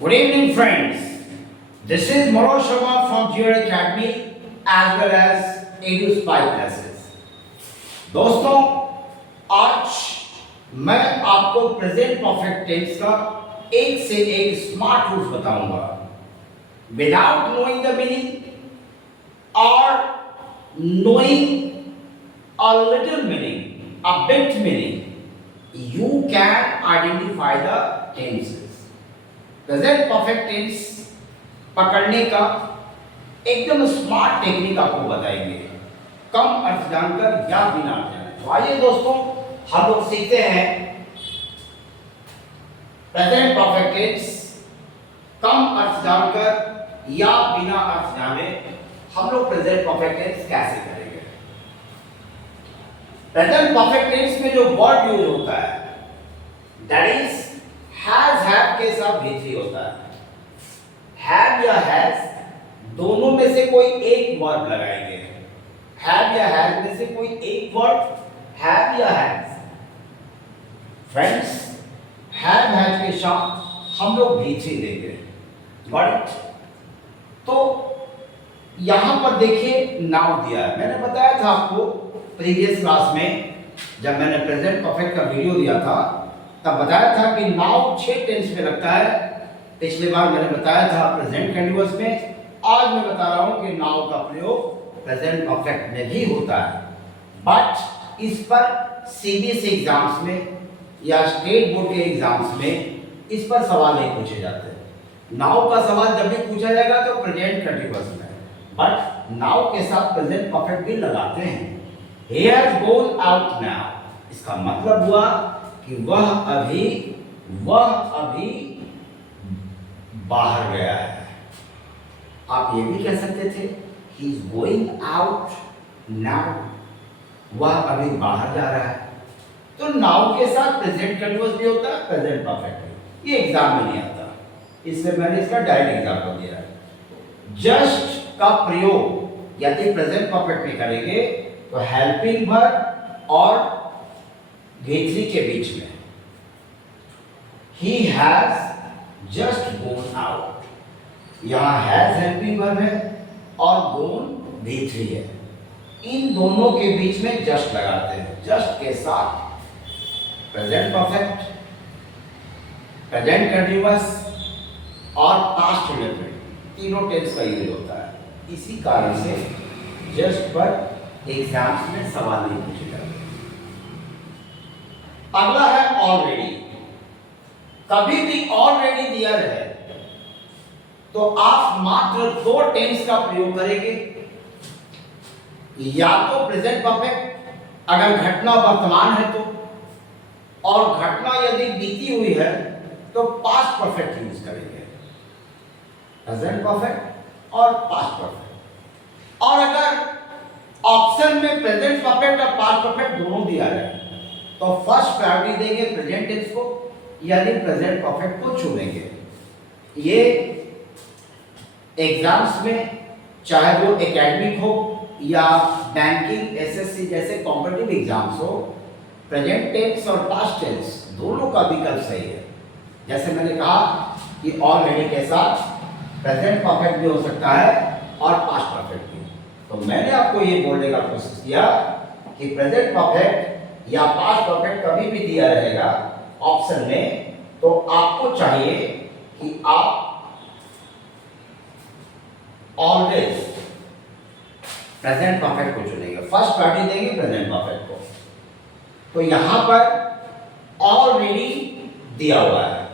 Good evening, friends. This is Manoj Sharma from Geo Academy as well as Edu Spy Classes. दोस्तों, आज मैं आपको present perfect tense का एक से एक स्मार्ट रूल्स बताऊंगा. Without knowing the meaning or knowing a little meaning, a bit meaning, you can identify the tenses. Present perfect tense पकड़ने का एकदम स्मार्ट टेक्निक आपको बताएंगे, कम अर्थ जानकर या बिना अर्थ जाने. तो आइए दोस्तों, हम लोग सीखते हैं प्रेजेंट परफेक्ट टेंस कम अर्थ जानकर या बिना अर्थ जाने हम लोग प्रेजेंट परफेक्ट टेंस कैसे करेंगे. प्रेजेंट परफेक्ट टेंस में जो वर्ड यूज होता है दैट इज हैज हैव के साथ भी होता है. हैव या हैज दोनों में से कोई एक वर्ड लगाएंगे. हैव या हैज में से कोई एक वर्ड हैव या हैज. फ्रेंड्स, हैव हैज के साथ हम लोग भी देंगे. Got it? तो यहां पर देखिए नाउ दिया है. मैंने बताया था आपको प्रीवियस क्लास में जब मैंने प्रेजेंट परफेक्ट का वीडियो दिया था तब बताया था कि नाउ 6 टेंस में लगता है. पिछले बार मैंने बताया था प्रेजेंट कंटीन्यूअस में. आज मैं बता रहा हूं कि नाउ का प्रयोग प्रेजेंट परफेक्ट में भी होता है. बट इस पर सीबीएसई एग्जाम्स में या स्टेट बोर्ड के एग्जाम्स में इस पर सवाल नहीं पूछे जाते. नाउ का सवाल जब भी पूछा जाएगा तो प्रेजेंट कंटीन्यूअस में, बट नाउ के साथ प्रेजेंट परफेक्ट भी लगाते हैं. He has gone out now. इसका मतलब हुआ कि वह अभी बाहर गया है. आप ये भी कह सकते थे he is going out now. वह अभी बाहर जा रहा है. तो नाउ के साथ प्रेजेंट कंटीन्यूअस भी होता है, प्रेजेंट परफेक्ट भी. ये एग्जाम में नहीं आता, इसलिए मैंने इसका डायरेक्ट एग्जाम्पल दिया है. जस्ट का प्रयोग यदि प्रेजेंट परफेक्ट में करेंगे तो हेल्पिंग वर्ब और V3 के बीच में he has just gone out. यहाँ has हेल्पिंग वर्ब है और gone V3 है. इन दोनों के बीच में just लगाते हैं. just के साथ प्रेजेंट परफेक्ट, प्रेजेंट कंटीन्यूअस और पास्ट इंडेफिनिट तीनों टेंस का यूज होता है. इसी कारण से just पर एग्जाम्स में सवाल नहीं पूछे जाते. अगला है ऑलरेडी. कभी भी ऑलरेडी दिया रहे तो आप मात्र 2 टेंस का प्रयोग करेंगे. या तो प्रेजेंट परफेक्ट अगर घटना वर्तमान है तो, और घटना यदि बीती हुई है तो पास्ट परफेक्ट यूज करेंगे. प्रेजेंट परफेक्ट और पास्ट परफेक्ट. और अगर ऑप्शन में प्रेजेंट परफेक्ट और पास्ट परफेक्ट दोनों दिया है तो फर्स्ट प्रायोरिटी देंगे प्रेजेंट टेंस को, यानी प्रेजेंट परफेक्ट को चुनेंगे. ये एग्जाम्स में चाहे वो एकेडमिक हो या बैंकिंग, एसएससी जैसे कॉम्पिटिटिव एग्जाम्स हो, प्रेजेंट टेंस और पास्ट टेंस दोनों का विकल्प सही है. जैसे मैंने कहा कि ऑलरेडी के साथ प्रेजेंट परफेक्ट भी हो सकता है और पास्ट परफेक्ट भी. तो मैंने आपको ये बोलने का कोशिश किया कि प्रेजेंट परफेक्ट या पास्ट परफेक्ट कभी भी दिया रहेगा ऑप्शन में तो आपको चाहिए कि आप ऑलवेज प्रेजेंट परफेक्ट को चुनेंगे. फर्स्ट प्रायोरिटी देंगे प्रेजेंट परफेक्ट को. तो यहां पर ऑलरेडी दिया हुआ है.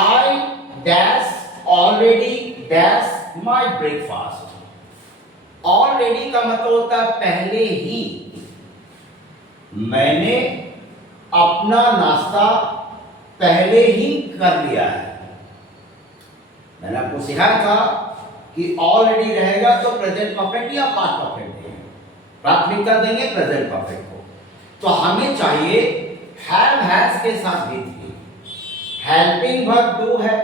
I dash already dash my breakfast. Already का मतलब होता है पहले ही. मैंने अपना नाश्ता पहले ही कर लिया है. मैंने आपको सिखाया था कि ऑलरेडी रहेगा तो प्रेजेंट परफेक्ट या पास्ट परफेक्ट देंगे. प्राथमिकता देंगे प्रेजेंट परफेक्ट को. तो हमें चाहिए हैव हैज के साथ भी थी. हेल्पिंग वर्ब डू है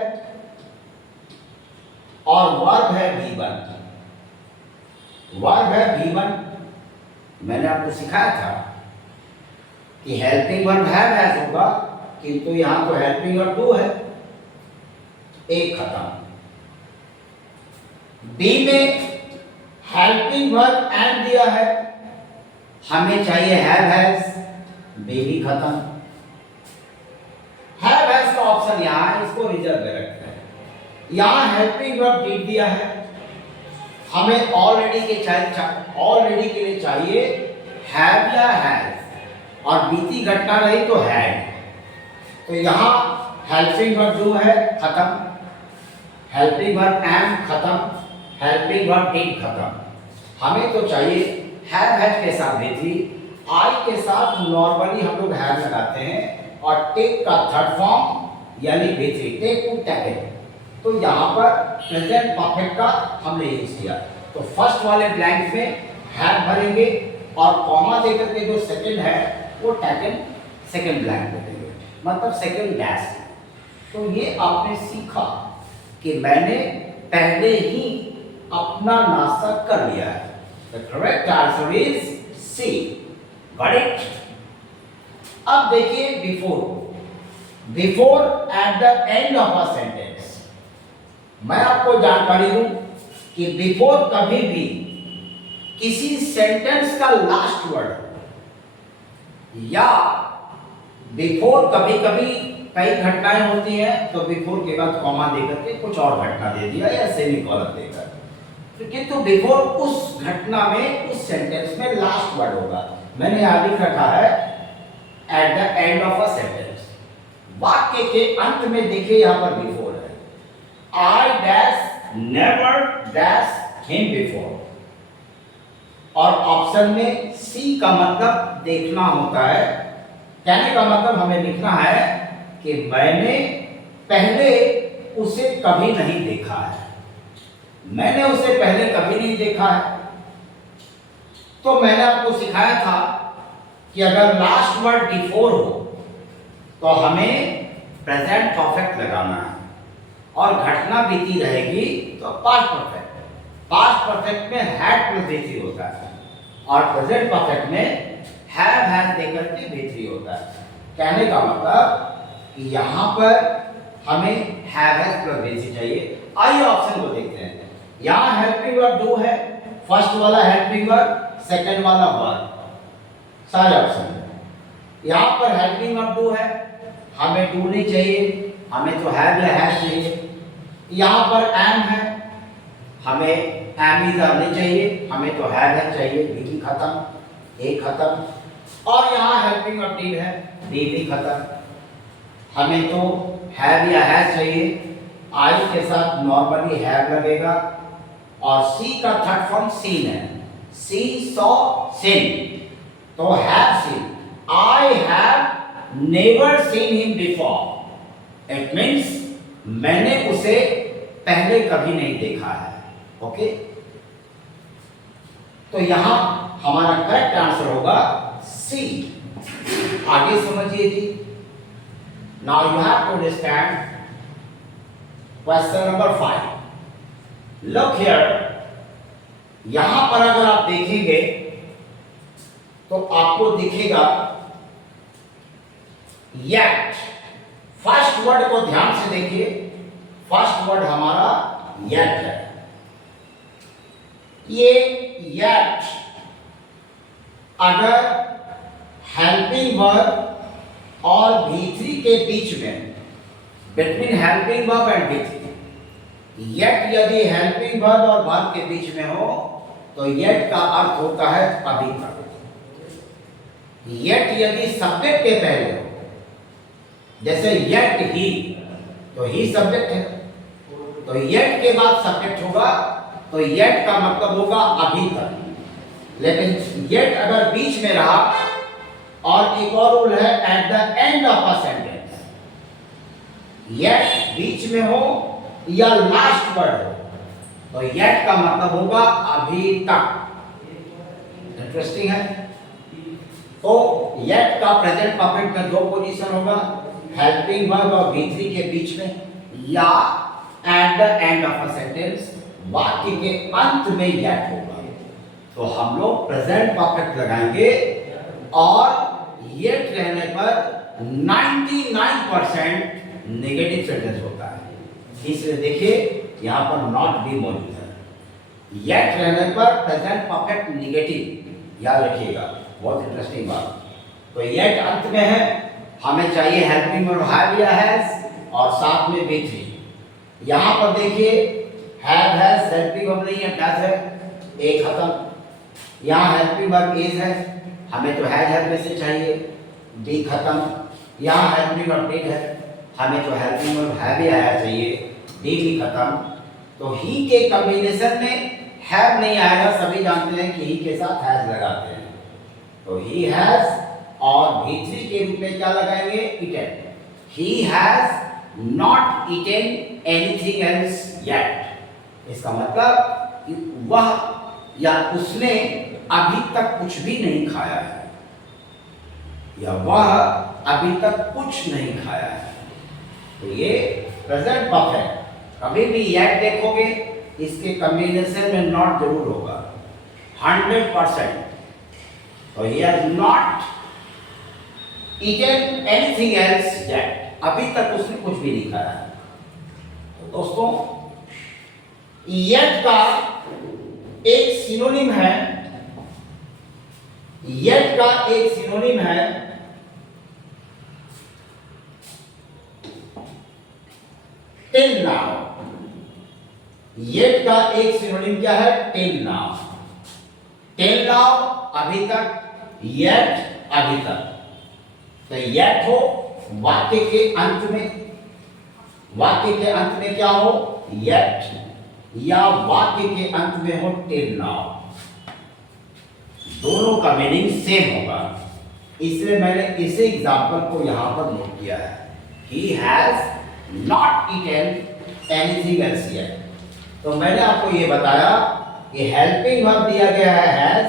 और वर्ब है V1. वर्ब है V1. मैंने आपको सिखाया था कि हेल्पिंग वर्ब हैव हैज होगा किंतु यहां तो हेल्पिंग वर्ब डू है, एक खत्म। बी में हेल्पिंग वर्ब एंड दिया है, हमें चाहिए हैव हैज, बी भी खत्म। हैव हैज का ऑप्शन यहां है, इसको रिजर्व में रखते हैं। यहां हेल्पिंग वर्ब डिड दिया है, हमें ऑलरेडी के लिए चाहिए हैव या हैज, और बीती घटना रही तो हैड। तो यहां हेल्पिंग वर्ब डू है, खत्म। हेल्पिंग वर्ब एम खत्म, हेल्पिंग वर्ब डिड खत्म। हमें तो चाहिए हैव हैज के साथ भी थी, आई के साथ नॉर्मली हम लोग हैव लगाते हैं, और टेक का थर्ड फॉर्म यानी भी3, टेक टू टेकन। तो यहाँ पर प्रेजेंट परफेक्ट का हमने यूज किया। तो फर्स्ट वाले ब्लैंक में हैव भरेंगे, और कॉमा देकर के जो सेकंड है वो टेकन सेकंड ब्लैंक में देंगे, मतलब सेकंड डैश। तो ये आपने सीखा कि मैंने पहले ही अपना नाश्ता कर लिया है। The correct answer is C. Got it? अब देखिए before eight the end of a sentence. मैं आपको जानकारी दूं कि बिफोर कभी भी किसी सेंटेंस का लास्ट वर्ड, या बिफोर कभी कभी कई घटनाएं होती हैं तो बिफोर के बाद कॉमा देकर के कुछ और घटना दे दिया या सेमीकोलन देकर, किंतु बिफोर उस घटना में उस सेंटेंस में लास्ट वर्ड होगा। मैंने यहां लिख रखा है at the end of a sentence. वाक्य के अंत में देखिए यहां पर बिफोर है, I dash never dash him before, और ऑप्शन में सी का मतलब देखना होता है। कहने का मतलब हमें लिखना है कि मैंने पहले उसे कभी नहीं देखा है, मैंने उसे पहले कभी नहीं देखा है। तो मैंने आपको सिखाया था कि अगर लास्ट वर्ड बिफोर हो तो हमें प्रेजेंट परफेक्ट लगाना है, और घटना बीती रहेगी तो पास्ट परफेक्ट। पास्ट परफेक्ट में हैड प्लस भी3 होता है, और प्रेजेंट परफेक्ट में हैव हैज देकर के भी3 होता है। कहने का मतलब कि यहां पर हमें हैव हैज प्लस भी3 चाहिए। आइए ऑप्शन को देखते हैं। यहां हेल्पिंग वर्ब डू है, फर्स्ट वाला हेल्पिंग वर्ब, सेकंड वाला वर्ब, सारे ऑप्शन है। यहां पर हेल्पिंग वर्ब डू है, हमें डू नहीं चाहिए, हमें तो हैव या हैज चाहिए। यहां पर एम है, हमें एम इज नहीं चाहिए, हमें तो हैव हैज चाहिए, बी खत्म, ए खत्म। और यहां हेल्पिंग वर्ब डीड है, डी भी खत्म। हमें तो हैव या हैज चाहिए, आई के साथ नॉर्मली हैव लगेगा, और सी का थर्ड फॉर्म सीन है, सी सॉ सीन, तो have seen. I have never seen him before, it means मैंने उसे पहले कभी नहीं देखा है। ओके, तो यहां हमारा करेक्ट आंसर होगा सी। आगे समझिए जी। Now you have to understand question number 5। Look here, यहां पर अगर आप देखेंगे तो आपको दिखेगा येट। फर्स्ट वर्ड को ध्यान से देखिए, फर्स्ट वर्ड हमारा येट है। ये येट अगर हेल्पिंग वर्ब और भी3 के बीच में, बिटवीन हेल्पिंग वर्ब एंड भी3, येट यदि हेल्पिंग वर्ब और वर्ब के बीच में हो तो येट का अर्थ होता है अभी तक। येट यदि सब्जेक्ट के पहले हो, जैसे येट ही, तो ही सब्जेक्ट है, तो येट के बाद सब्जेक्ट होगा, तो येट का मतलब होगा अभी तक। लेकिन येट अगर बीच में रहा, और एक और रूल है at the end of a sentence, yet बीच में हो या लास्ट वर्ड हो, तो येट का मतलब होगा अभी तक। इंटरेस्टिंग है। तो येट का प्रेजेंट परफेक्ट में 2 पोजीशन होगा, हेल्पिंग वर्ब और भी3 के बीच में, या eight the end of a sentence, वाक्य के अंत में येट होगा। तो हम लोग प्रेजेंट परफेक्ट लगाएंगे, और येट रहने पर 99% नेगेटिव सेंटेंस होता है। इसलिए देखिए यहाँ पर नॉट भी मौजूद है। येट रहने पर प्रेजेंट परफेक्ट नेगेटिव याद रखिएगा, बहुत इंटरेस्टिंग बात। तो येट अंत में है, हमें चाहिए हेल्पिंग वर्ब हैव या हैज और साथ में भी थ्री। यहाँ पर देखिए हैव हैज हेल्पिंग वर्ब नहीं है, डज है, एक खत्म। यहाँ हेल्पिंग वर्ब इज है, हमें तो हैज में से चाहिए, डी खत्म। यहाँ हेल्पिंग वर्ब डिड है, हमें तो हेल्पिंग वर्ब हैव या हैज चाहिए, डी भी खत्म। तो ही के कॉम्बिनेशन में हैव नहीं आएगा, सभी जानते हैं कि ही के साथ हैज लगाते हैं। तो ही हैज और V3 के रूप में क्या लगाएंगे, eaten. He has not eaten anything else yet. इसका मतलब वह या उसने अभी तक कुछ भी नहीं खाया है, या वह अभी तक कुछ नहीं खाया है। तो ये प्रेजेंट परफेक्ट, कभी भी येट देखोगे इसके कॉम्बिनेशन में नॉट जरूर होगा 100%। तो he has not eaten anything else yet, अभी तक उसने कुछ भी नहीं खाया है। तो दोस्तों येट का एक सिनोनिम है, येट का एक सिनोनिम है टिल नाउ। येट का एक सिनोनिम क्या है, टिल नाउ। टिल नाउ अभी तक, येट अभी तक। तो येट हो वाक्य के अंत में, वाक्य के अंत में क्या हो, येट, या वाक्य के अंत में हो टिल नाउ, दोनों का मीनिंग सेम होगा। इसलिए मैंने इस एग्जांपल को यहां पर नोट किया है, he has not eaten anything else yet. तो मैंने आपको ये बताया कि हेल्पिंग वर्ब दिया गया है हैज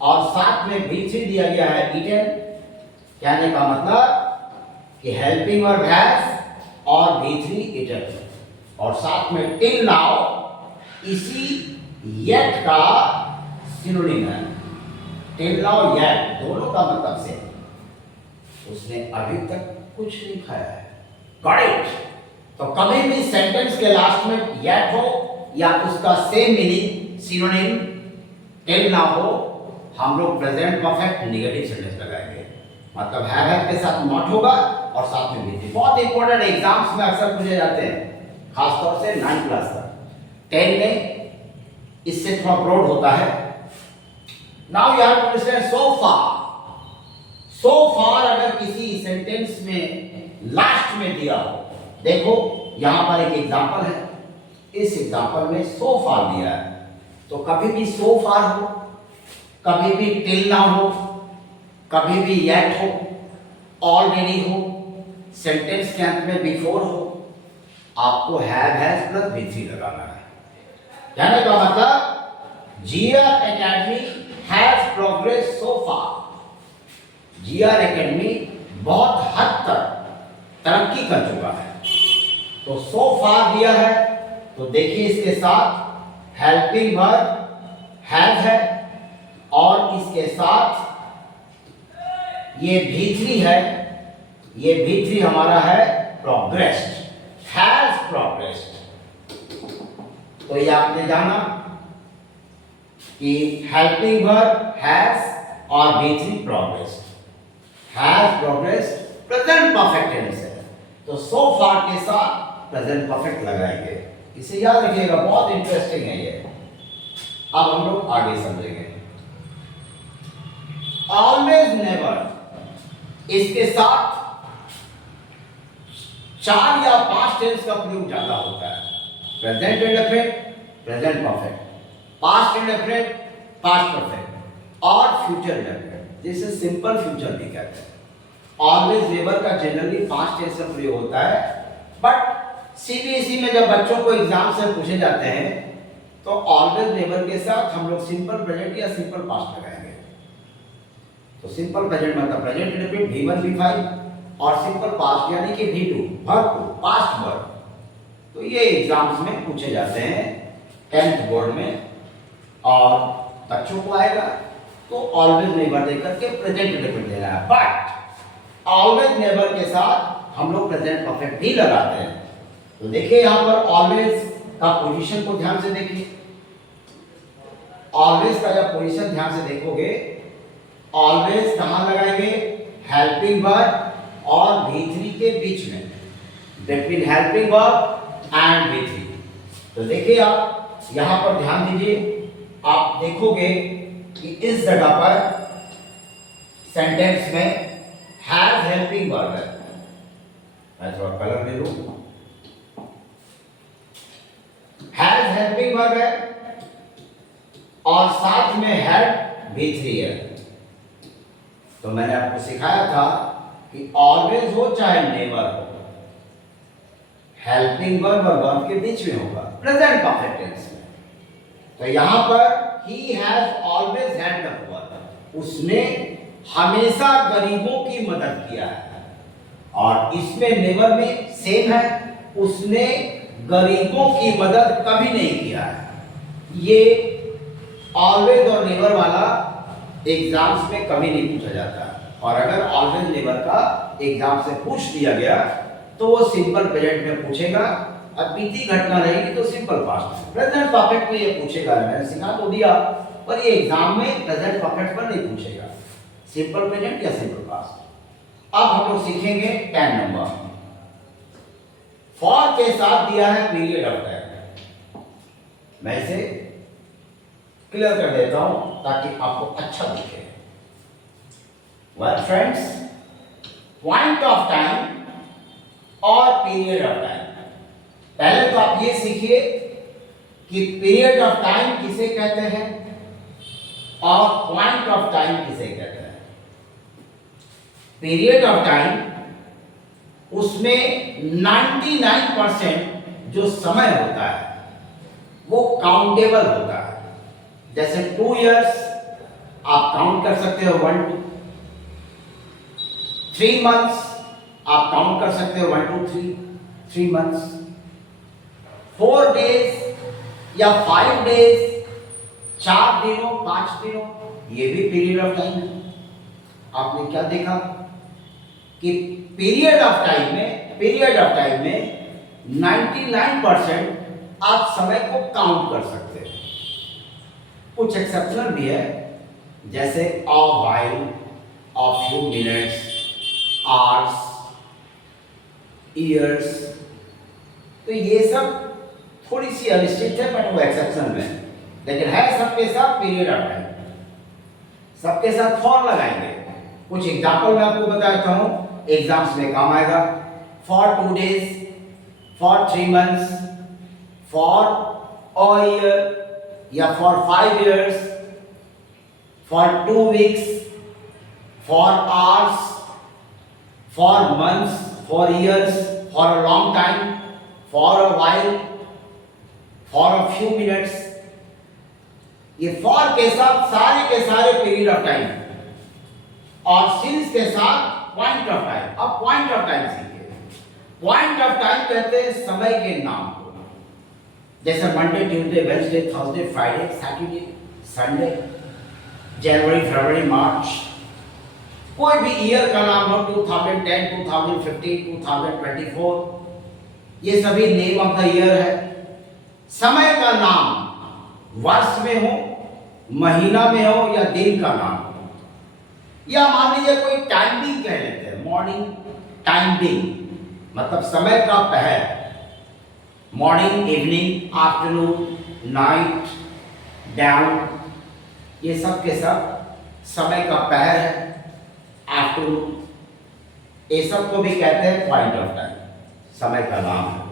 और साथ में V3 दिया गया है ईटेन। कहने का मतलब कि हेल्पिंग वर्ब हैज और V3 ईटेन और साथ में टिल नाउ इसी येट का सिनोनिम है। टिल नाउ येट दोनों का मतलब सेम, उसने अभी तक कुछ नहीं खाया है। Got it. तो कभी भी सेंटेंस के लास्ट में येट हो या उसका same meaning synonym till now हो, हम लोग प्रेजेंट परफेक्ट नेगेटिव सेंटेंस लगाएंगे। मतलब हैव के साथ नॉट होगा और साथ में भी। बहुत इंपॉर्टेंट एग्जाम्स में अक्सर पूछे जाते हैं, खासतौर से 9th क्लास तक। 10 में इससे थोड़ा ब्रॉड होता है। Now you have to understand so far अगर किसी सेंटेंस में लास्ट में दिया हो, देखो यहां पर एक एग्जांपल है, इस एग्जांपल में सो फार दिया है। तो कभी भी सो फार हो, कभी भी टिल नाउ हो, कभी भी येट हो, ऑलरेडी हो, सेंटेंस के अंत में बिफोर हो, आपको हैव हैज प्लस V3 लगाना है। कहने का मतलब GR academy has progress so far. GR academy बहुत हद तक तरक्की कर चुका है। तो सो फार दिया है, तो देखिए इसके साथ हेल्पिंग वर्ब हैज है और इसके साथ ये V3 है, ये V3 हमारा है प्रोग्रेस्ड, हैज प्रोग्रेस्ड। तो ये आपने जाना कि हेल्पिंग वर्ब हैज और V3 progressed. Has progressed present perfect tense है, तो सो फार के साथ प्रेजेंट परफेक्ट लगाएंगे। इसे याद रखिएगा, बहुत इंटरेस्टिंग है ये। अब हम लोग आगे समझेंगे। ऑलवेज नेवर, इसके साथ 4 या 5 टेंस का प्रयोग ज्यादा होता है। Present indefinite, present perfect, past indefinite, past perfect और फ्यूचर इंडेफिनिट, जिसे सिंपल फ्यूचर भी कहते हैं। ऑलवेज नेवर का जनरली 5 टेंस का प्रयोग होता है, बट सीबीएसई में जब बच्चों को एग्जाम से पूछे जाते हैं तो ऑलवेज नेवर के साथ हम लोग सिंपल प्रेजेंट या सिंपल पास्ट लगाएंगे। तो सिंपल प्रेजेंट मतलब प्रेजेंट इंडेफिनिट V1 V5 और सिंपल पास्ट यानी कि V2 verb to past verb. तो ये एग्जाम्स में पूछे जाते हैं 10th बोर्ड में, और बच्चों को आएगा तो ऑलवेज नेवर देकर के प्रेजेंट इंडेफिनिट देना है। बट ऑलवेज नेवर के साथ हम लोग प्रेजेंट परफेक्ट भी लगाते हैं। तो देखिए यहां पर ऑलवेज का पोजीशन को ध्यान से देखिए, ऑलवेज का जब पोजीशन ध्यान से देखोगे, ऑलवेज कहां लगाएंगे, हेल्पिंग वर्ब और V3 के बीच में, between helping verb and V3। तो देखिए आप यहां पर ध्यान दीजिए, आप देखोगे कि इस जगह पर सेंटेंस में हैज हेल्पिंग वर्ब है। मैं थोड़ा कलर दे दूं, हैज हेल्पिंग वर्ब है और साथ में हेल्प V3 है। तो मैंने आपको सिखाया था कि ऑलवेज हो चाहे नेवर हो, हेल्पिंग वर्ब और वर्ब के बीच में होगा प्रेजेंट परफेक्ट टेंस में। तो यहां पर he has always helped the poor, उसने हमेशा गरीबों की मदद किया है। और इसमें नेवर में सेम है, उसने गरीबों की मदद कभी नहीं किया है। ये ऑलवेज और नेवर वाला एग्जाम्स में कभी नहीं पूछा जाता, और अगर ऑलवेज नेवर का एग्जाम से पूछ दिया गया तो वो सिंपल प्रेजेंट में पूछेगा, और बीती घटना रहेगी तो सिंपल पास्ट। प्रेजेंट परफेक्ट में ये पूछेगा, मैंने सिखा तो दिया, पर ये एग्जाम में प्रेजेंट परफेक्ट पर नहीं पूछेगा, सिंपल प्रेजेंट या सिंपल पास्ट। अब हम लोग सीखेंगे 10 नंबर। फॉर के साथ दिया है पीरियड ऑफ टाइम। मैं इसे क्लियर कर देता हूं ताकि आपको अच्छा दिखे। Well friends, point of time और पीरियड ऑफ टाइम। पहले तो आप ये सीखिए कि पीरियड ऑफ टाइम किसे कहते हैं और पॉइंट ऑफ टाइम किसे कहते हैं। पीरियड ऑफ टाइम, उसमें 99% जो समय होता है वो काउंटेबल होता है। जैसे 2 इयर्स आप काउंट कर सकते हो 1 2, 3 मंथ्स आप काउंट कर सकते हो 1 2 3 मंथ्स, 4 डेज या 5 डेज, 4 दिनों 5 दिनों, ये भी पीरियड ऑफ टाइम है। आपने क्या देखा कि पीरियड ऑफ टाइम में 99% आप समय को काउंट कर सकते हैं। कुछ एक्सेप्शनल भी है, जैसे a while, a few minutes, hours, years. तो ये सब थोड़ी सी अनिश्चित है, बट वो एक्सेप्शन में, लेकिन है सबके साथ पीरियड ऑफ टाइम, सबके साथ फॉर लगाएंगे। कुछ एग्जाम्पल मैं आपको बताता हूं, एग्जाम्स में काम आएगा। For 2 days, for 3 months, for a year या for 5 years, for 2 weeks, for hours, for months, for years, for a long time, for a while, for a few minutes. ये फॉर के साथ सारे के सारे पीरियड ऑफ टाइम, और since के साथ पॉइंट ऑफ टाइम। अब पॉइंट ऑफ टाइम सीखिए। पॉइंट ऑफ टाइम कहते हैं समय के नाम को, जैसे Monday, Tuesday, Wednesday, Thursday, Friday, Saturday, Sunday, January, February, March. कोई भी ईयर का नाम हो, 2010, 2015, 2024, ये सभी नेम ऑफ द ईयर है। समय का नाम वर्ष में हो, महीना में हो, या दिन का नाम हो, या मान लीजिए कोई टाइमिंग कह लेते हैं, मॉर्निंग टाइमिंग, मतलब समय का पहर, morning, evening, afternoon, night, down, ये सब के सब समय का पहर है, आफ्टरनून। ये सब को भी कहते हैं पॉइंट ऑफ टाइम, समय का नाम है।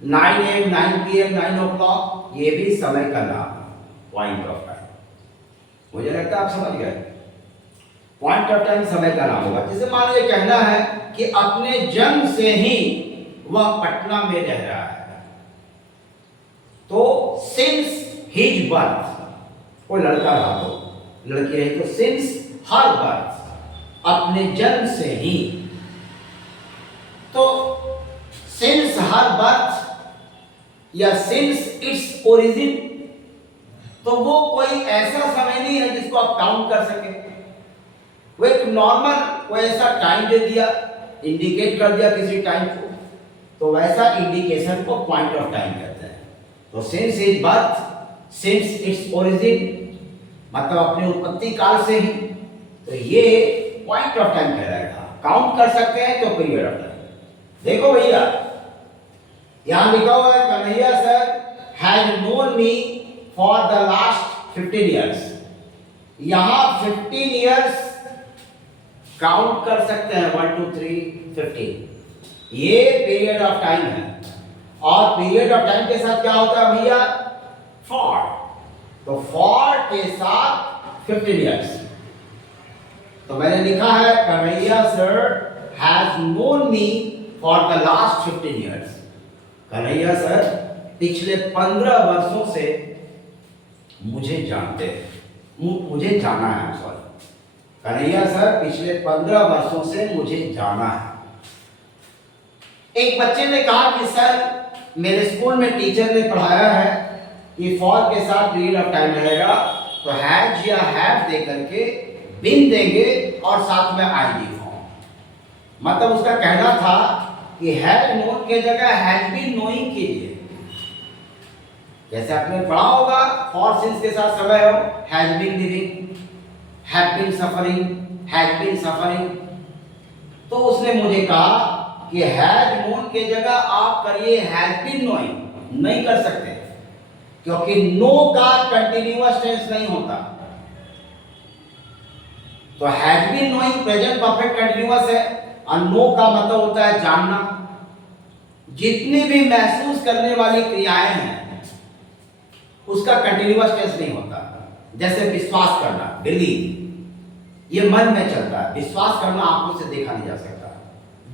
9 AM, 9 PM, 9 o'clock, ये भी समय का नाम है, पॉइंट ऑफ टाइम। मुझे लगता है आप समझ गए। पॉइंट ऑफ टाइम समय का नाम होगा। जैसे मान लीजिए कहना है कि अपने जन्म से ही वह पटना में रह रहा है, तो सिंस हिज बर्थ, कोई लड़का रहा तो, लड़की रही तो सिंस हर बर्थ, अपने जन्म से ही। तो सिंस हर बर्थ या सिंस इट्स ओरिजिन, तो वो कोई ऐसा समय नहीं है जिसको आप काउंट कर सके। वो एक नॉर्मल वो ऐसा टाइम दे दिया, इंडिकेट कर दिया किसी टाइम को, तो वैसा इंडिकेशन को पॉइंट ऑफ टाइम कहते हैं। तो since is birth, since its origin, मतलब अपने उत्पत्ति काल से ही, तो ये पॉइंट ऑफ टाइम कहलाएगा। काउंट कर सकते हैं तो पीरियड ऑफ टाइम। देखो भैया यहां लिखा हुआ है Kanhaiya sir has known me for the last 15 years. यहां 15 ईयर्स काउंट कर सकते हैं, 1 2 3 15, ये पीरियड ऑफ टाइम है। और पीरियड ऑफ टाइम के साथ क्या होता है भैया, फॉर, तो फॉर के साथ 15 ईयर्स। तो मैंने लिखा है Kanhaiya sir has known me for the last 15 years. Kanhaiya sir पिछले 15 वर्षों से मुझे जानते हैं, मुझे जाना है, सॉरी, कन्हैया सर पिछले 15 वर्षों से मुझे जाना है। एक बच्चे ने कहा कि सर मेरे स्कूल में टीचर ने पढ़ाया है कि फॉर के साथ पीरियड ऑफ टाइम रहेगा, तो हैज या हैव दे करके बिन देंगे और साथ में आईडी फॉर्म। मतलब उसका कहना था कि हैज नोन के जगह हैज बीन नोइंग कीजिए। जैसे आपने पढ़ा होगा फॉर सिंस के साथ समय हो, has been living, have been suffering, has been suffering. तो उसने मुझे कहा कि हैज नोन के जगह आप करिए हैज बीन नोइंग। नहीं कर सकते क्योंकि नो का कंटिन्यूअस टेंस नहीं होता। तो has been knowing present perfect continuous है, और नो का मतलब होता है जानना। जितनी भी महसूस करने वाली क्रियाएं हैं उसका कंटिन्यूअस टेंस नहीं होता। जैसे विश्वास करना, बिलीव, ये मन में चलता है। विश्वास करना आंखों से देखा नहीं जा सकता।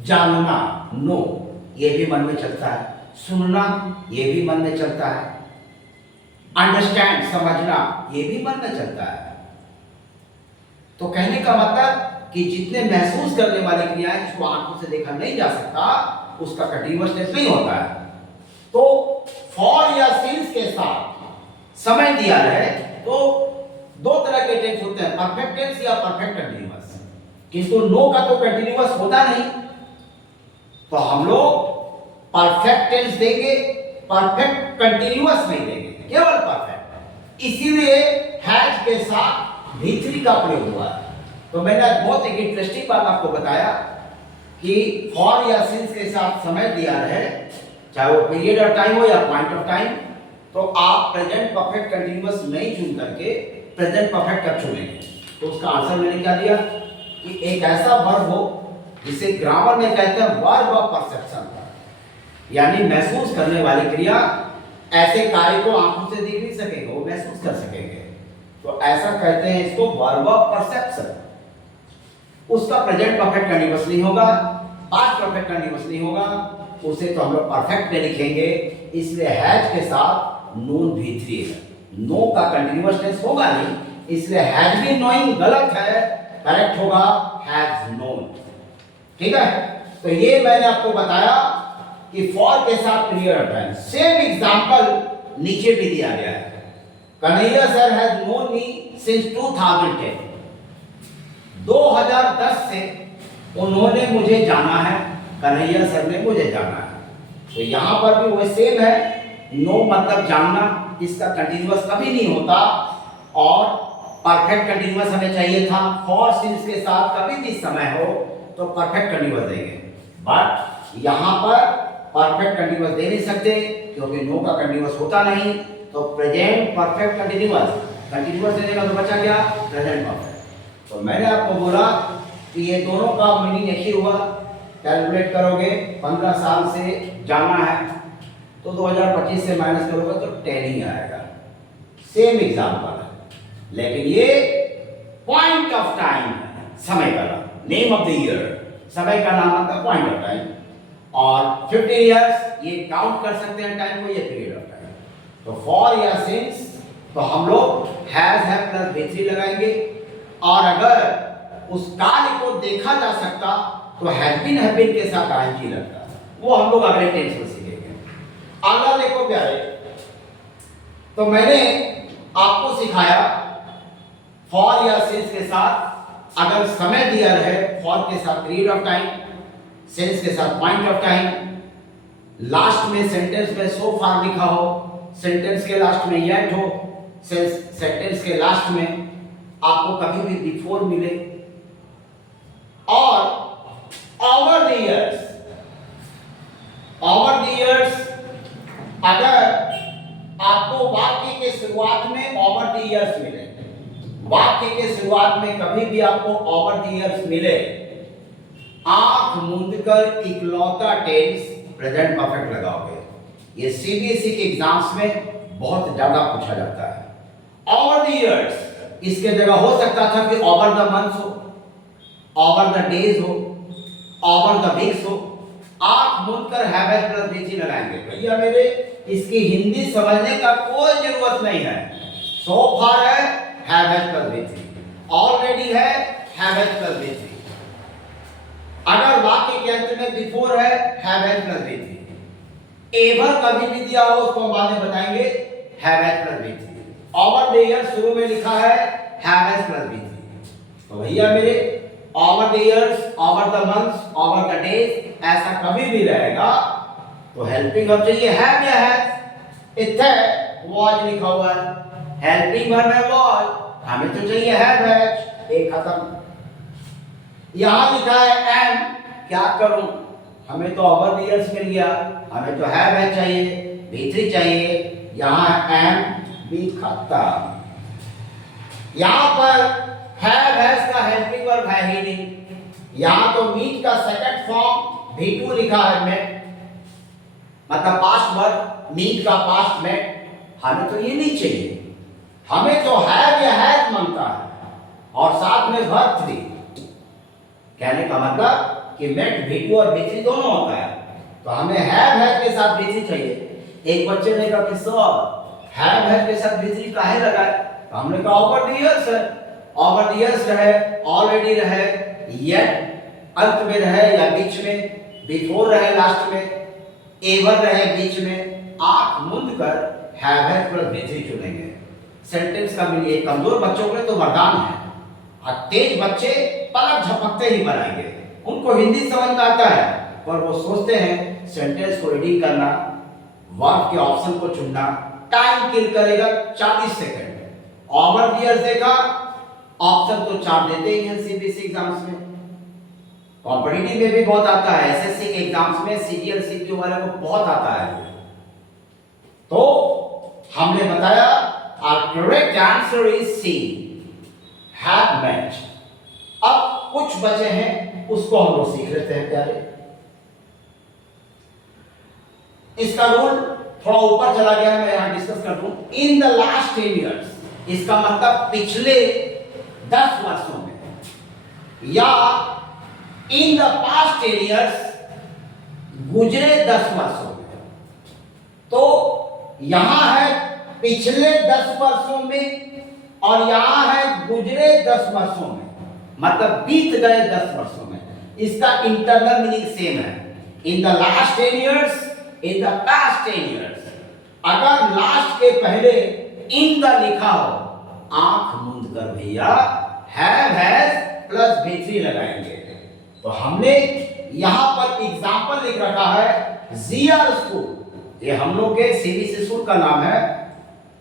जानना, नो, ये भी मन में चलता है। सुनना, ये भी मन में चलता है। अंडरस्टैंड, समझना, ये भी मन में चलता है। तो कहने का मतलब कि जितने महसूस करने वाली क्रियाएं जिसको आंखों से देखा नहीं जा सकता उसका कंटिन्यूअस टेंस नहीं होता है। तो फॉर या सिंस के साथ समय दिया है तो दो तरह के टेंस होते हैं, परफेक्ट टेंस या परफेक्ट कंटिन्यूअस। किंतु नो का तो कंटिन्यूअस होता नहीं, तो हम लोग परफेक्ट टेंस देंगे, परफेक्ट कंटिन्यूअस नहीं देंगे, केवल परफेक्ट। इसीलिए हैज के साथ V3 का प्रयोग हुआ है। तो मैंने आज बहुत एक इंटरेस्टिंग बात आपको बताया कि फॉर या सिंस के साथ समय दिया है, चाहे वो पीरियड ऑफ टाइम हो या पॉइंट ऑफ टाइम, तो आप प्रेजेंट परफेक्ट कंटिन्यूअस नहीं चुन करके प्रेजेंट परफेक्ट कब चुनेंगे। तो उसका आंसर मैंने क्या दिया कि एक ऐसा वर्ब हो जिसे ग्रामर में कहते हैं वर्ब ऑफ परसेप्शन, यानी महसूस करने वाली क्रिया। ऐसे कार्य को आंखों से देख नहीं सकेंगे, वो महसूस कर सकेंगे, तो ऐसा कहते हैं इसको वर्ब ऑफ परसेप्शन। उसका प्रेजेंट परफेक्ट कंटीन्यूअस नहीं होगा, पास्ट परफेक्ट कंटीन्यूअस नहीं होगा, उसे तो हम लोग परफेक्ट में लिखेंगे। इसलिए हैज के साथ नून V3 है। नो का कंटीन्यूअस टेंस होगा नहीं, इसलिए हैज बीन नोइंग गलत है, करेक्ट होगा हैज नोन। ठीक है, तो ये मैंने आपको बताया कि फॉर के साथ period of time. Same example नीचे भी दिया गया है। Kanhaiya sir has known me since 2010। 2010 से उन्होंने मुझे जाना है, कन्हैया सर ने मुझे जाना है। तो यहां पर भी वही सेम है, नो मतलब जानना, इसका कंटीन्यूअस कभी नहीं होता, और परफेक्ट कंटीन्यूअस हमें चाहिए था। फॉर सिंस के साथ कभी भी समय हो तो परफेक्ट कंटीन्यूअस देंगे, बट यहां पर परफेक्ट कंटीन्यूअस दे नहीं सकते क्योंकि नो का कंटीन्यूअस होता नहीं। तो प्रेजेंट परफेक्ट कंटीन्यूअस देने का तो बचा गया प्रेजेंट परफेक्ट। तो मैंने आपको बोला कि ये दोनों का मीनिंग एक ही हुआ। कैलकुलेट करोगे 15 साल से जाना है तो 2025 से माइनस करोगे तो 10 ही आएगा। सेम एग्जांपल है, लेकिन ये पॉइंट ऑफ टाइम है, समय का नाम, नेम ऑफ द ईयर, समय का नाम आता है पॉइंट ऑफ टाइम। और 15 इयर्स ये काउंट कर सकते हैं टाइम को, ये पीरियड ऑफ टाइम। तो फॉर या सिंस तो हम लोग हैज है प्लस V3 लगाएंगे, और अगर उस कार्य को देखा जा सकता तो हैज बीन के साथ आईएनजी लगता, वो हम लोग अगले टेंस में सीखेंगे। अगला देखो प्यारे, तो मैंने आपको सिखाया फॉर या सिंस के साथ अगर समय दिया रहे फॉर के साथ पीरियड ऑफ टाइम, सिंस के साथ पॉइंट ऑफ टाइम, लास्ट में सेंटेंस में सो फार लिखा हो, सेंटेंस के लास्ट में येट हो, सेंटेंस के लास्ट में आपको कभी भी बिफोर मिले, और ओवर द इयर्स अगर आपको वाक्य के शुरुआत में ओवर द इयर्स मिले, वाक्य के शुरुआत में कभी भी आपको ओवर द इयर्स मिले, आंख मूंदकर इकलौता टेंस प्रेजेंट परफेक्ट लगाओगे। ये सीबीएसई के एग्जाम्स में बहुत ज्यादा पूछा जाता है। ओवर द इयर्स इसके जगह हो सकता था कि ओवर द मंथ्स हो, ओवर द डेज हो, ओवर द वीक्स हो। आंख मूंदकर हैव प्लस बीजी लगाएंगे। भैया मेरे इसकी हिंदी समझने का कोई जरूरत नहीं है। सो फार है हैव प्लस बीजी, ऑलरेडी है हैव प्लस बीजी। अगर वाक्य के अंत में बिफोर है हैव प्लस बीजी, एवर कभी भी दिया हो उसको बाद में बताएंगे have plus BG. Over the year शुरू में लिखा है हैव प्लस बीजी। तो भैया मेरे over the years, over the months, over the days ऐसा कभी भी रहेगा तो हेल्पिंग वर्ब चाहिए हैव या हैज। इथे वाज लिखा हुआ है, हेल्पिंग वर्ब है वाज, हमें तो चाहिए हैव हैज। एक खत्म। यहां लिखा है एम, क्या करूं, हमें तो ओवर द इयर्स मिल गया, हमें तो हैव हैज चाहिए, भी3 चाहिए। यहां एम भी खत्म। यहां पर हैव हैज का हेल्पिंग वर्ब है ही नहीं। यहां तो मीट का सेकंड फॉर्म भी2 लिखा है में, मतलब पास्ट वर्ब मीट का पास्ट में। हमें तो ये नहीं चाहिए, हमें तो हैव या हैज मांगता है और साथ में वर्ब 3। कहने का मतलब कि मेट भी2 और भी3 दोनों होता है, तो हमें हैव हैज के साथ भी3 चाहिए। एक बच्चे ने कहा कि सर हैव हैज के साथ भी3 काहे लगाए, तो हमने कहा ओवर द इयर्स है, ओवर द इयर्स रहे, ऑलरेडी रहे, येट अंत में रहे या बीच में, बिफोर रहे लास्ट में, एवर रहे बीच में। आंख मूंद कर हैव हैज प्लस भी3 चुनेंगे। सेंटेंस का मिलिए कमजोर बच्चों के लिए तो वरदान है, और तेज बच्चे पलक झपकते ही बनाएंगे। उनको हिंदी समझ में आता है पर वो सोचते हैं सेंटेंस को रीडिंग करना, वर्ब के ऑप्शन को चुनना टाइम किल करेगा 40 सेकंड। ओवर द इयर्स देखा, ऑप्शन तो 4 देते ही हैं सीबीएसई एग्जाम्स में, कॉम्पिटिटिव में भी बहुत आता है, एसएससी के एग्जाम्स में सीजीएल सीपीओ वाले को बहुत आता है। तो हमने बताया our correct answer is C, have met. अब कुछ बचे हैं उसको हम लोग सीख लेते हैं प्यारे। इसका रूल थोड़ा ऊपर चला गया, मैं यहां डिस्कस कर दूं। इन द लास्ट 10 इयर्स, इसका मतलब पिछले 10 वर्षों में, या इन द पास्ट 10 इयर्स, गुजरे 10 वर्षों में। तो यहां है पिछले 10 वर्षों में और यहां है गुजरे 10 वर्षों में, मतलब बीत गए 10 वर्षों में। इसका इंटरनल मीनिंग सेम है, in the last 10 years, in the past 10 years. अगर लास्ट के पहले इन द लिखा हो, आंख मूंद कर भैया हैव हैज प्लस भी3 लगाएंगे। तो हमने यहां पर एग्जांपल लिख रखा है जियर स्कूल, ये हम लोग के सीबीएसई स्कूल का नाम है।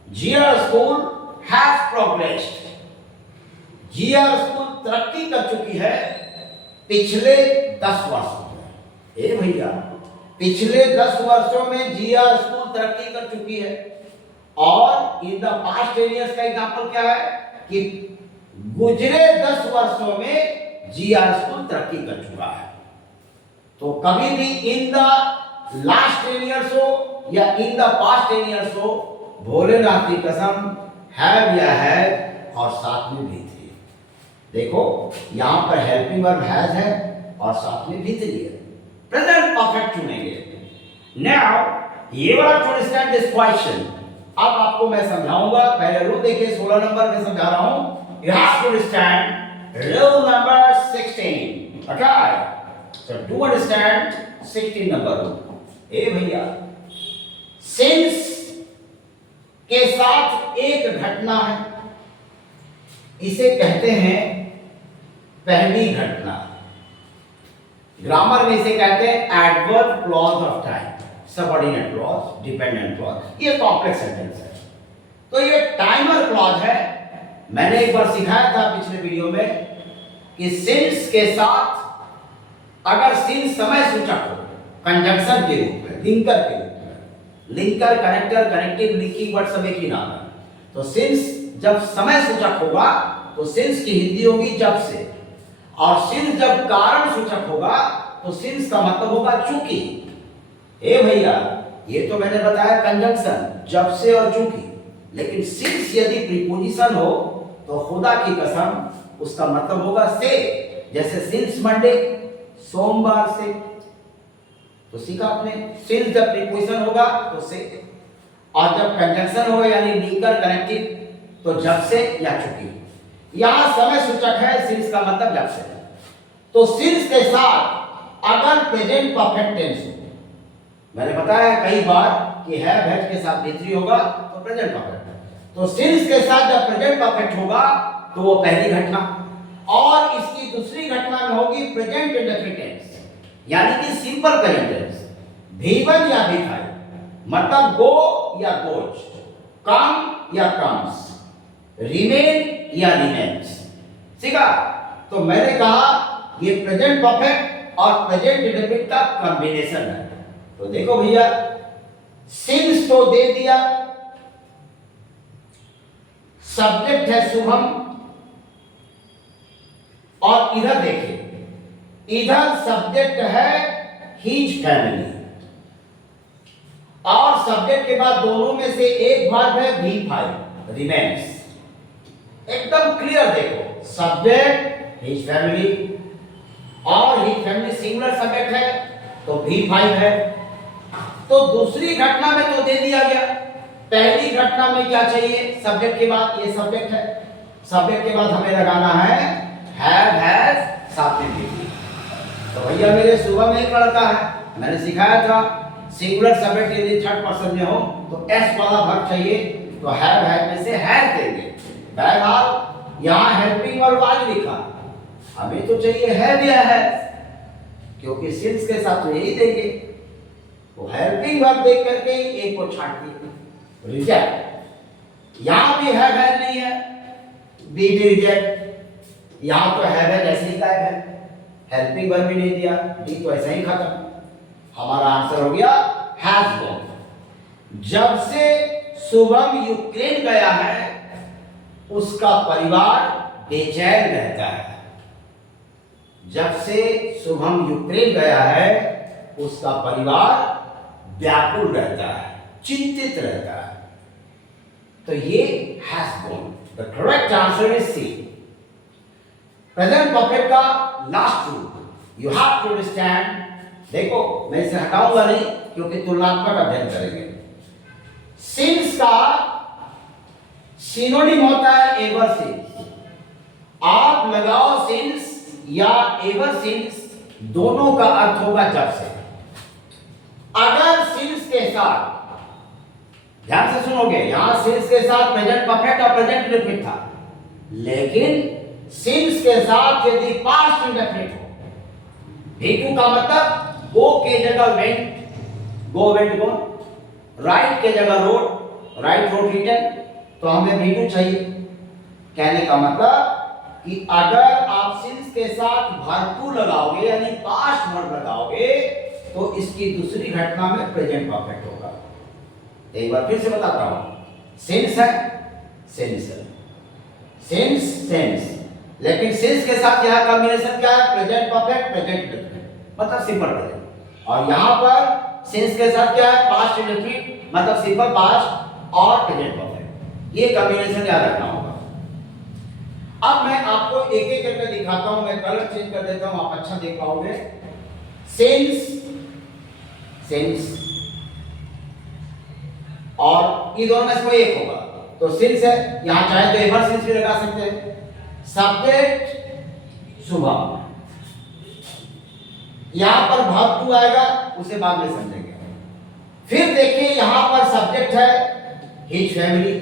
जियर स्कूल हैज प्रोग्रेस्ड, जियर स्कूल तरक्की कर चुकी है पिछले 10 वर्षों में। ए भैया पिछले 10 वर्षों में जियर स्कूल तरक्की कर चुकी है। और इन द पास्ट 10 इयर्स का एग्जांपल क्या है कि गुजरे 10 वर्षों में जीआर स्कूल तरक्की कर चुका है। तो कभी भी इन द लास्ट 10 इयर्स हो या इन द पास्ट 10 इयर्स हो, भोलेनाथ की कसम हैव या हैज और साथ में भी3। देखो यहां पर हेल्पिंग वर्ब हैज है और साथ में भी3 है। प्रेजेंट परफेक्ट चुनेंगे। Now you are to understand this question. अब आपको मैं समझाऊंगा, पहले रूल देखिए, 16 नंबर में समझा रहा हूं। You have to understand rule number 16, okay? So do understand 16 number rule. ए भैया since के साथ एक घटना है, इसे कहते हैं पहली घटना। ग्रामर में इसे कहते हैं adverb clause of time, subordinate clause, dependent clause. ये कॉम्प्लेक्स सेंटेंस है। तो ये टाइमर क्लॉज है। मैंने एक बार सिखाया था पिछले वीडियो में कि सिंस के साथ अगर सिंस समय सूचक हो कंजंक्शन के रूप में, लिंकर के रूप में, linker, connector, connective, linking word सब एक ही नाम है। तो सिंस जब समय सूचक होगा तो सिंस की हिंदी होगी जब से, और सिंस जब कारण सूचक होगा तो सिंस का मतलब होगा चूंकि। ए भैया, ये तो मैंने बताया कंजंक्शन, जब से और चूंकि, लेकिन सिंस यदि प्रीपोजिशन हो तो खुदा की कसम उसका मतलब होगा से। जैसे सिंस मंडे, सोमवार से। तो सीखा आपने, सिंस जब प्रीपोजिशन होगा तो से, और जब कंजंक्शन होगा यानी लिंकर, कनेक्टिव तो जब से या चूंकि। यहां समय सूचक है, सिंस का मतलब जब से। तो सिंस के साथ अगर प्रेजेंट परफेक्ट टेंस हो, मैंने बताया कई बार कि हैव हैज के साथ भी होगा तो प्रेजेंट परफेक्ट। तो सिंस के साथ जब प्रेजेंट परफेक्ट होगा तो वो पहली घटना, और इसकी दूसरी घटना में होगी प्रेजेंट इंडेफिनिट टेंस, यानी कि सिंपल प्रेजेंट टेंस। भी1 या भी5, मतलब गो या गोज, कम या कम्स, रिमेन या रिमेन्स। सीखा? तो मैंने कहा ये प्रेजेंट परफेक्ट और प्रेजेंट इंडेफिनिट का कॉम्बिनेशन है। तो देखो भैया, सिंस तो दे दिया, सब्जेक्ट है शुभम, और इधर देखिए, इधर सब्जेक्ट है हिज फैमिली, और सब्जेक्ट के बाद दोनों में से एक वर्ब है भी5, रिमेन्स। एकदम क्लियर देखो, सब्जेक्ट हिज फैमिली, और हिज फैमिली सिंगुलर सब्जेक्ट है तो भी5 है। तो दूसरी घटना में तो दे दिया गया, पहली घटना में क्या चाहिए? सब्जेक्ट के बाद, ये सब्जेक्ट है, सब्जेक्ट के बाद हमें लगाना है हैव, हैज, साथ में भी। तो भैया मेरे सुबह में एक लड़का है, मैंने सिखाया था सिंगुलर सब्जेक्ट यदि थर्ड पर्सन में हो तो एस वाला वर्ब चाहिए, तो हैव, हैज में से हैज देंगे। बहरहाल यहां हेल्पिंग वर्ब आज लिखा, हमें तो चाहिए हैव या हैज, क्योंकि सिंस के साथ तो यही देंगे। तो हेल्पिंग वर्ब देख करके एक को छाट दिए, रिजेक्ट। यहां भी हैव, हैज नहीं है, बी भी रिजेक्ट। यहां तो हैव, हैज ऐसे ही गायब है, हेल्पिंग वर्ब भी नहीं दिया, डी तो ऐसा ही खत्म। हमारा आंसर हो गया हैज गॉन। जब से शुभम यूक्रेन गया है उसका परिवार बेचैन रहता है। जब से शुभम यूक्रेन गया है उसका परिवार व्याकुल रहता है, चिंतित रहता है। तो ये has gone. The correct answer is C. Present perfect का last rule you have to understand. देखो मैं इसे हटाऊंगा नहीं क्योंकि तुलनात्मक अध्ययन करेंगे। सिंस का सिनोनिम होता है एवर सिंस। आप लगाओ सिंस या एवर सिंस, दोनों का अर्थ होगा जब से। अगर सिंस के साथ, ध्यान से सुनोगे, यहां सिंस के साथ प्रेजेंट परफेक्ट और प्रेजेंट इंडेफिनिट था, लेकिन सिंस के साथ यदि पास्ट इंडेफिनिट हो, V2 का मतलब गो के जगह वेंट, गो वेंट गो, राइट के जगह रोड, राइट रोड रिटन, तो हमें V2 चाहिए। कहने का मतलब कि अगर आप सिंस के साथ भरपूर लगाओगे यानी पास्ट वर्ब लगाओगे तो इसकी दूसरी घटना में प्रेजेंट परफेक्ट होगा। एक बार फिर से बताता हूं, सिंस है, सिंस है, सिंस, सिंस, लेकिन सिंस के साथ यहां कॉम्बिनेशन क्या है? प्रेजेंट परफेक्ट, प्रेजेंट इंडेफिनिट, मतलब सिंपल प्रेजेंट। और यहां पर सिंस के साथ क्या है? पास्ट इंडेफिनिट, मतलब सिंपल पास्ट और प्रेजेंट परफेक्ट। ये कॉम्बिनेशन याद रखना होगा। अब मैं आपको एक एक करके दिखाता हूं, मैं कलर चेंज कर देता हूं, आप अच्छा देख पाओगे। सिंस, सिंस, और ये दोनों में से कोई एक होगा तो सिंस है। यहां चाहे तो एवर सिंस भी लगा सकते हैं। सब्जेक्ट शुभम, यहां पर भाग 2 आएगा, उसे बाद में समझेंगे। फिर देखिए यहां पर सब्जेक्ट है हिज फैमिली,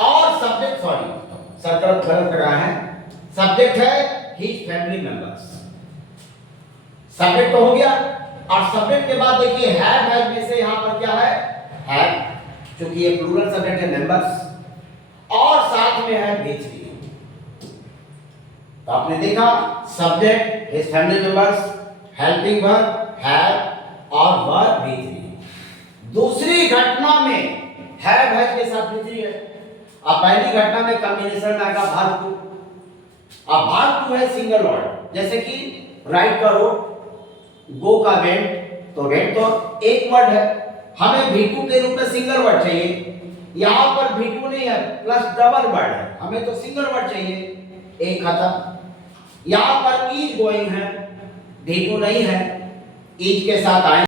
और सब्जेक्ट, सॉरी सर्कल गलत लगा है, सब्जेक्ट है हिज फैमिली मेंबर्स। सब्जेक्ट तो हो गया, और सब्जेक्ट के बाद देखिए हैव में से यहां पर क्या है, हैव, क्योंकि ये प्लूरल सब्जेक्ट है मेंबर्स, और साथ में है भी थ्री। तो आपने देखा subject his family members, helping verb have और वर्ब भी थ्री। दूसरी घटना में हैव के साथ भी थ्री है। अब पहली घटना में कॉम्बिनेशन में आएगा भाग टू। अब भाग टू है सिंगल वर्ड, जैसे कि राइट का रोड, गो का वेंट, तो वेंट तो एक वर्ड है, हमें भी2 के रूप में सिंगल वर्ड चाहिए। यहां पर भी2 नहीं है, प्लस डबल वर्ड है, हमें तो सिंगल वर्ड चाहिए, एक खत्म। यहां पर इज गोइंग है, भी2 नहीं है, इज के साथ आए